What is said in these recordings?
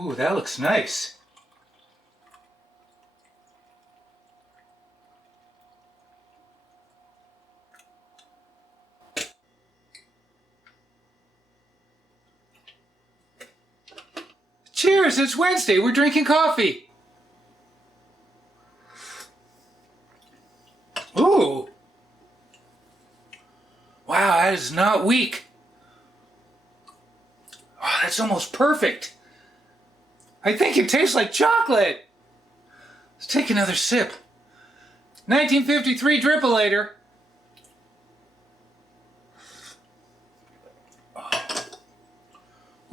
Ooh, that looks nice. Cheers, it's Wednesday. We're drinking coffee. Ooh. Wow, that is not weak. Oh, that's almost perfect. I think it tastes like chocolate. Let's take another sip. 1953 Dripolator.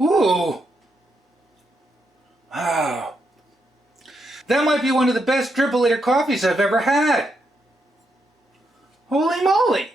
Ooh. Wow. That might be one of the best Dripolator coffees I've ever had. Holy moly.